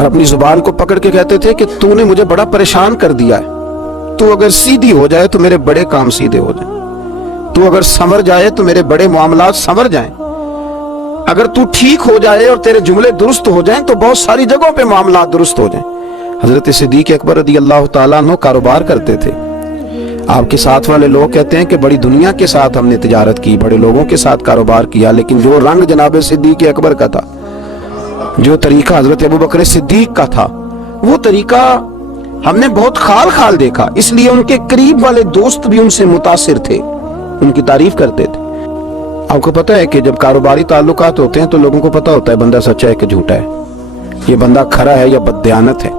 اور اپنی زبان کو پکڑ کے کہتے تھے کہ تو نے مجھے بڑا پریشان کر دیا ہے، تو اگر سیدھی ہو جائے تو میرے بڑے کام سیدھے ہو جائیں، تو اگر سنور جائے تو میرے بڑے معاملات سنور جائیں، اگر تو ٹھیک ہو جائے اور تیرے جملے درست ہو جائیں تو بہت ساری جگہوں پہ معاملات درست ہو جائیں۔ حضرت صدیق اکبر رضی اللہ تعالیٰ عنہ کاروبار کرتے تھے۔ آپ کے ساتھ والے لوگ کہتے ہیں کہ بڑی دنیا کے ساتھ ہم نے تجارت کی، بڑے لوگوں کے ساتھ کاروبار کیا، لیکن جو رنگ جناب صدیق اکبر کا تھا، جو طریقہ حضرت ابوبکر صدیق کا تھا، وہ طریقہ ہم نے بہت خال دیکھا، اس لیے ان کے قریب والے دوست بھی ان سے متاثر تھے، ان کی تعریف کرتے تھے۔ آپ کو پتہ ہے کہ جب کاروباری تعلقات ہوتے ہیں تو لوگوں کو پتہ ہوتا ہے بندہ سچا ہے کہ جھوٹا ہے، یہ بندہ کھرا ہے یا بددیانت ہے،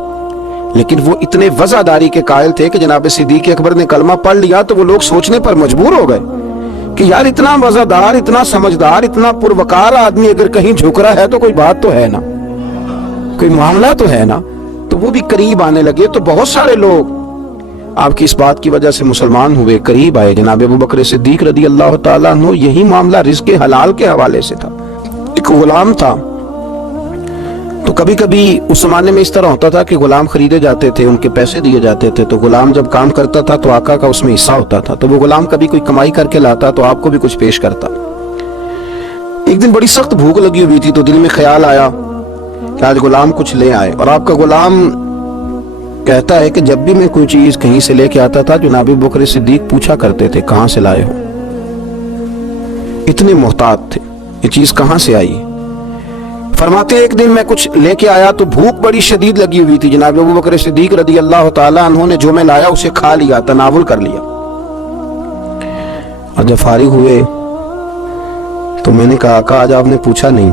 لیکن وہ اتنے وفاداری کے قائل تھے کہ جناب صدیق اکبر نے کلمہ پڑھ لیا تو وہ لوگ سوچنے پر مجبور ہو گئے کہ یار اتنا وفادار، اتنا سمجھدار، اتنا پروکار آدمی اگر کہیں جھک رہا ہے تو کوئی بات تو ہے نا، کوئی معاملہ تو ہے نا۔ تو وہ بھی قریب آنے لگے، تو بہت سارے لوگ آپ کی اس بات کی وجہ سے مسلمان ہوئے، قریب آئے۔ جناب ابوبکر صدیق رضی اللہ تعالیٰ عنہ، یہی معاملہ رزق حلال کے حوالے سے تھا۔ ایک غلام تھا، تو کبھی کبھی اس زمانے میں اس طرح ہوتا تھا کہ غلام خریدے جاتے تھے، ان کے پیسے دیے جاتے تھے، تو غلام جب کام کرتا تھا تو آقا کا اس میں حصہ ہوتا تھا، تو وہ غلام کبھی کوئی کمائی کر کے لاتا تو آپ کو بھی کچھ پیش کرتا۔ ایک دن بڑی سخت بھوک لگی ہوئی تھی، تو دل میں خیال آیا کہ آج غلام کچھ لے آئے، اور آپ کا غلام کہتا ہے کہ جب بھی میں کوئی چیز کہیں سے لے کے آتا تھا جناب ابوبکر صدیق پوچھا کرتے تھے کہاں سے لائے ہو، اتنے محتاط تھے، یہ چیز کہاں سے آئی۔ فرماتے ایک دن میں کچھ لے کے آیا تو بھوک بڑی شدید لگی ہوئی تھی، جناب ابوبکر صدیق رضی اللہ تعالیٰ عنہ نے جو میں لایا اسے کھا لیا، تناول کر لیا، اور جب فارغ ہوئے تو میں نے کہا آقا آج آپ نے پوچھا نہیں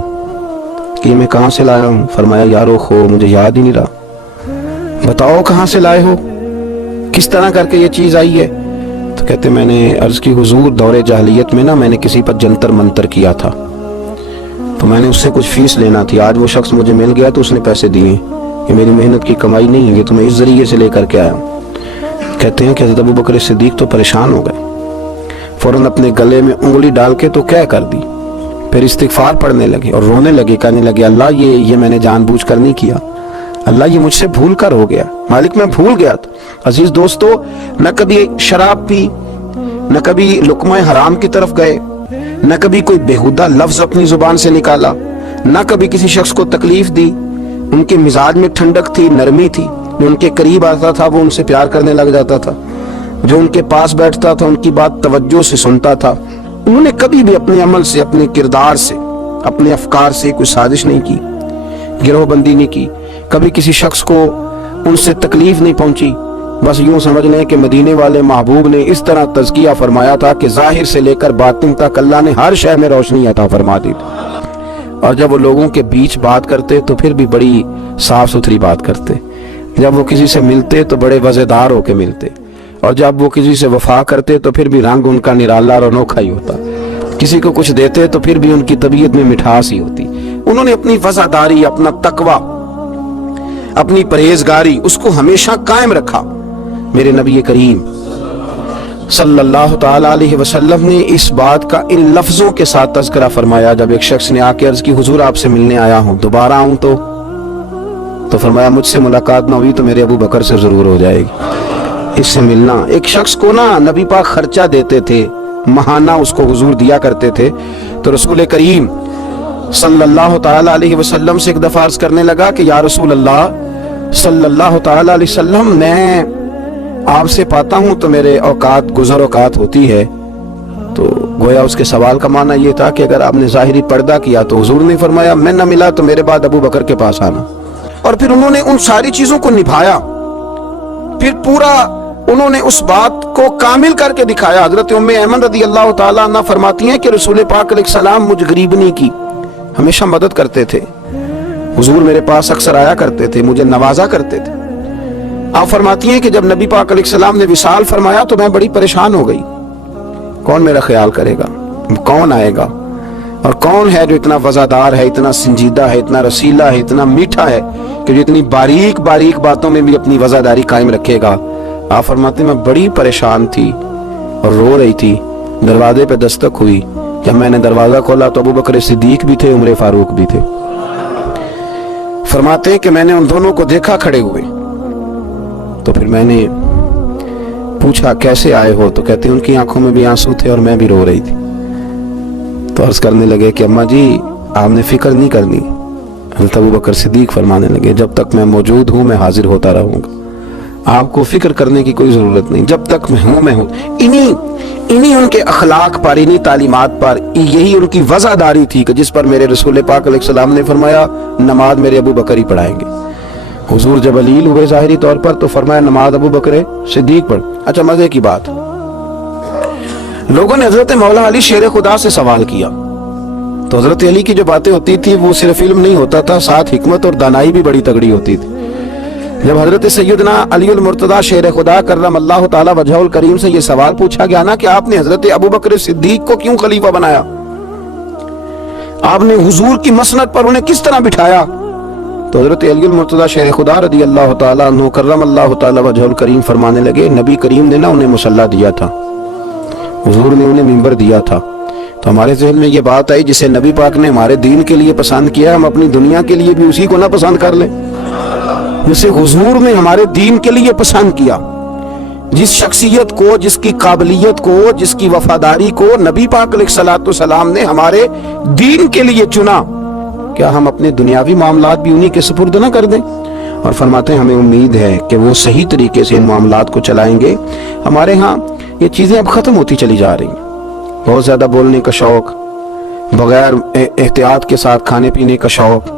کہ میں کہاں سے لایا ہوں۔ فرمایا یارو خو مجھے یاد ہی نہیں رہا، بتاؤ کہاں سے لائے ہو، کس طرح کر کے یہ چیز آئی ہے۔ تو کہتے میں نے عرض کی حضور دور جاہلیت میں نا میں نے کسی پر جنتر منتر کیا تھا، تو میں نے اس سے کچھ فیس لینا تھی، آج وہ شخص مجھے مل گیا تو اس نے پیسے دیے، یہ میری محنت کی کمائی نہیں ہے، یہ تو میں اس ذریعے سے لے کر کے آیا ہوں۔ کہتے ہیں کہ حضرت ابوبکر صدیق تو پریشان ہو گئے، فوراً اپنے گلے میں انگلی ڈال کے تو کیا کر دی، پھر استغفار پڑھنے لگے اور رونے لگے، کہنے لگے اللہ یہ میں نے جان بوجھ کر نہیں کیا، اللہ یہ مجھ سے بھول کر ہو گیا، مالک میں بھول گیا تھا۔ عزیز دوستو، نہ کبھی شراب پی، نہ کبھی لقمہ حرام کی طرف گئے، نہ کبھی کوئی بےہودہ لفظ اپنی زبان سے نکالا، نہ کبھی کسی شخص کو تکلیف دی، ان کے مزاج میں ٹھنڈک تھی، نرمی تھی، جو ان کے قریب آتا تھا وہ ان سے پیار کرنے لگ جاتا تھا، جو ان کے پاس بیٹھتا تھا ان کی بات توجہ سے سنتا تھا۔ انہوں نے کبھی بھی اپنے عمل سے، اپنے کردار سے، اپنے افکار سے کوئی سازش نہیں کی، گروہ بندی نہیں کی، کبھی کسی شخص کو ان سے تکلیف نہیں پہنچی۔ بس یوں سمجھ لیں کہ مدینے والے محبوب نے اس طرح تزکیہ فرمایا تھا کہ ظاہر سے لے کر باطن تک اللہ نے ہر شے میں روشنی عطا فرما دی تھی، اور جب وہ لوگوں کے بیچ بات کرتے تو پھر بھی بڑی صاف ستھری بات کرتے، جب وہ کسی سے ملتے تو بڑے وزیدار ہو کے ملتے، اور جب وہ کسی سے وفا کرتے تو پھر بھی رنگ ان کا نرالا اور انوکھا ہی ہوتا، کسی کو کچھ دیتے تو پھر بھی ان کی طبیعت میں مٹھاس ہی ہوتی۔ انہوں نے اپنی وفاداری، اپنا تقوی، اپنی پرہیزگاری اس کو ہمیشہ قائم رکھا۔ میرے نبی کریم صلی اللہ تعالیٰ علیہ وسلم نے اس بات کا ان لفظوں کے ساتھ تذکرہ فرمایا جب ایک شخص نے آ کے عرض کی حضور آپ سے ملنے آیا ہوں، دوبارہ آؤں تو فرمایا مجھ سے ملاقات نہ ہوئی تو میرے ابو بکر سے ضرور ہو جائے گی، اس سے ملنا۔ ایک شخص کو نا نبی پاک خرچہ دیتے تھے، ماہانہ اس کو حضور دیا کرتے تھے، تو رسول کریم صلی اللہ تعالیٰ علیہ وسلم سے ایک دفعہ عرض کرنے لگا کہ یا رسول اللہ صلی اللہ تعالیٰ علیہ وسلم، میں آپ سے پاتا ہوں تو میرے اوقات گزر اوقات ہوتی ہے۔ تو گویا اس کے سوال کا معنی یہ تھا کہ اگر آپ نے ظاہری پردہ کیا تو حضور نے فرمایا میں نہ ملا تو میرے بعد ابو بکر کے پاس آنا، اور پھر انہوں نے ان ساری چیزوں کو نبھایا، پھر پورا انہوں نے اس بات کو کامل کر کے دکھایا۔ حضرت ام ایمن رضی اللہ تعالیٰ عنہ فرماتی ہیں کہ رسول پاک علیہ السلام مجھ غریبنی کی ہمیشہ مدد کرتے تھے، حضور میرے پاس اکثر آیا کرتے تھے، مجھے نوازا کرتے تھے۔ آپ فرماتی ہیں کہ جب نبی پاک علیہ السلام نے وصال فرمایا تو میں بڑی پریشان ہو گئی، کون میرا خیال کرے گا، کون آئے گا، اور کون ہے جو اتنا وفادار ہے، اتنا سنجیدہ ہے، اتنا رسیلا ہے، اتنا میٹھا ہے کہ جو اتنی باریک باریک باتوں میں بھی اپنی وفاداری قائم رکھے گا۔ آپ فرماتے ہیں میں بڑی پریشان تھی اور رو رہی تھی، دروازے پہ دستک ہوئی، جب میں نے دروازہ کھولا تو ابو بکر صدیق بھی تھے، عمر فاروق بھی تھے۔ فرماتے ہیں کہ میں نے ان دونوں کو دیکھا کھڑے ہوئے، تو پھر میں نے پوچھا کیسے آئے ہو؟ تو کہتے ہیں ان کی آنکھوں میں بھی آنسو تھے اور میں بھی رو رہی تھی۔ تو عرض کرنے لگے کہ اماں جی آپ نے فکر نہیں کرنی۔ حضرت ابوبکر صدیق فرمانے لگے جب تک میں موجود ہوں میں حاضر ہوتا رہوں گا، آپ کو فکر کرنے کی کوئی ضرورت نہیں، جب تک میں ہوں۔ انہی ان کے اخلاق پر، انہی تعلیمات پر، یہی ان کی وزاداری تھی کہ جس پر میرے رسول پاک علیہ السلام نے فرمایا نماز میرے ابو بکر ہی پڑھائیں گے۔ حضور جب علیل ہوئے ظاہری طور پر تو فرمایا نماز ابو بکر صدیق پڑھ۔ اچھا مزے کی بات، لوگوں نے حضرت مولا علی شیر خدا سے سوال کیا تو حضرت علی کی جو باتیں ہوتی تھی وہ صرف علم نہیں ہوتا تھا، ساتھ حکمت اور دانائی بھی بڑی تگڑی ہوتی تھی۔ جب حضرت سیدنا علی المرتضیٰ شیر خدا کرم اللہ تعالی وجہہ الکریم سے یہ سوال پوچھا گیا نا کہ آپ نے حضرت ابو بکر صدیق کو کیوں خلیفہ بنایا، آپ نے حضور کی مسند پر انہیں کس طرح بٹھایا، تو حضرت علی المرتضیٰ شیر خدا رضی اللہ تعالیٰ عنہ کرم اللہ تعالی وجہہ الکریم فرمانے لگے نبی کریم نے نا انہیں مصلی دیا تھا، حضور نے انہیں منبر دیا تھا۔ تو ہمارے ذہن میں یہ بات آئی جسے نبی پاک نے ہمارے دین کے لیے پسند کیا، ہم اپنی دنیا کے لیے بھی اسی کو نہ پسند کر لیں جسے حضور نے ہمارے دین کے لیے پسند کیا، جس شخصیت کو، جس کی قابلیت کو، جس کی وفاداری کو نبی پاک علیہ الصلوۃ والسلام نے ہمارے دین کے لیے چنا، کیا ہم اپنے دنیاوی معاملات بھی انہی کے سپرد نہ کر دیں؟ اور فرماتے ہیں ہمیں امید ہے کہ وہ صحیح طریقے سے ان معاملات کو چلائیں گے۔ ہمارے ہاں یہ چیزیں اب ختم ہوتی چلی جا رہی ہیں، بہت زیادہ بولنے کا شوق، بغیر احتیاط کے ساتھ کھانے پینے کا شوق،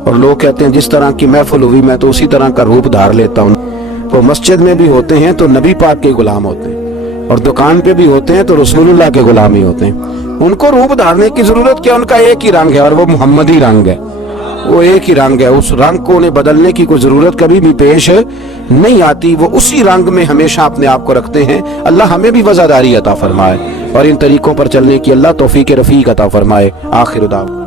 اور لوگ کہتے ہیں جس طرح کی محفل ہوئی میں تو اسی طرح کا روپ دھار لیتا ہوں۔ وہ مسجد میں بھی ہوتے ہیں تو نبی پاک کے غلام ہوتے ہیں، اور دکان پہ بھی ہوتے ہیں تو رسول اللہ کے غلام ہی ہوتے ہیں۔ ان کو روپ دھارنے کی ضرورت کیا؟ ان کا ایک ہی رنگ ہے اور وہ محمدی رنگ ہے، وہ ایک ہی رنگ ہے، اس رنگ کو انہیں بدلنے کی کوئی ضرورت کبھی بھی پیش نہیں آتی، وہ اسی رنگ میں ہمیشہ اپنے آپ کو رکھتے ہیں۔ اللہ ہمیں بھی وزاداری عطا فرمائے اور ان طریقوں پر چلنے کی اللہ توفیق رفیق عطا فرمائے۔ آخر دعوانا